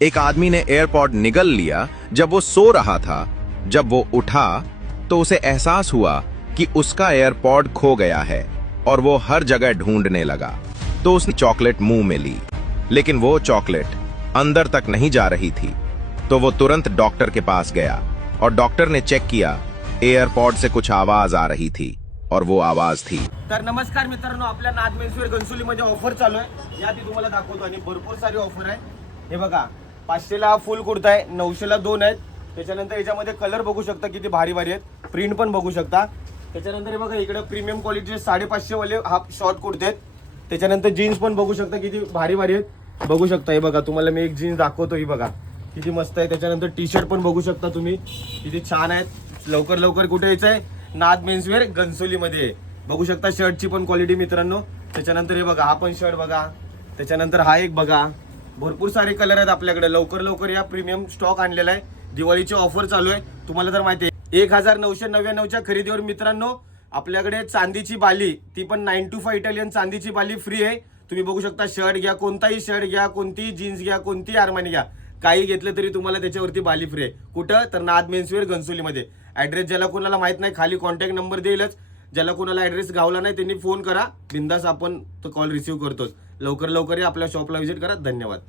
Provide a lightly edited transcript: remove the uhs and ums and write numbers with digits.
एक आदमी ने एयरपॉड निगल लिया जब वो सो रहा था। जब वो उठा तो उसे एहसास हुआ कि उसका एयरपॉड खो गया है और वो हर जगह ढूंढने लगा। तो उसने चॉकलेट मुंह में ली, लेकिन वो चॉकलेट अंदर तक नहीं जा रही थी। तो वो तुरंत डॉक्टर के पास गया और डॉक्टर ने चेक किया। एयरपॉड से कुछ आवाज आ रही थी और वो आवाज थी। तर नमस्कार मित्रांनो, आपल्या नाद मेन्सवेअर घनसोलीमध्ये ऑफर चालू आहे। या ती तुम्हाला दाखवतो आणि भरपूर सारी ऑफर आहे। हे बघा, 500 ला हा फुल कुर्ता आहे, 900 ला 2 आहेत। त्याच्यानंतर याच्यामध्ये कलर बघू शकता किती भारी भारी आहेत, प्रिंट पण बघू शकता। त्याच्यानंतर हे बघा, इकडे प्रीमियम क्वालिटीचे 550 वाले हाफ शॉर्ट कुर्ते आहेत। त्याच्यानंतर जीन्स पण बघू शकता किती भारी भारी आहेत, बघू शकता। हे बघा, तुम्हाला मी एक जीन्स दाखवतो, ही बघा किती मस्त आहे। त्याच्यानंतर टी शर्ट पण बघू शकता तुम्ही, किती छान आहेत। लवकर लवकर कुठे यायचंय? नाद मेन्सवेअर घनसोलीमध्ये बघू शकता। शर्टची पण क्वालिटी मित्रांनो। त्याच्यानंतर हे बघा, हा पण शर्ट बघा। त्याच्यानंतर हा एक बघा, भरपूर सारे कलर आहेत आपल्याकडे। लवकर लवकर या, प्रीमियम स्टॉक आणलेला आहे। दिवाळीची ऑफर चालू आहे, तुम्हाला तर माहिती आहे। 1999च्या खरेदीवर मित्रांनो आपल्याकडे चांदीची बाली, ती पण 9 to 5 इटालियन चांदीची बाली फ्री आहे। तुम्ही बघू शकता, शर्ट घ्या, कोणताही शर्ट घ्या, कोणतीही जीन्स घ्या, कोणतीही आरमानी घ्या, काही घेतलं तरी तुम्हाला त्याच्यावरती बाली फ्री आहे। कुठं? तर नाद मेन्सवेअर घनसोलीमध्ये। ऍड्रेस ज्याला कोणाला माहित नाही, खाली कॉन्टॅक्ट नंबर देईलच। ज्याला कोणाला ऍड्रेस गावला नाही त्यांनी फोन करा, बिंदास आपण तो कॉल रिसीव्ह करतोच। लवकर लवकर या, आपल्या शॉपला व्हिजिट करा। धन्यवाद।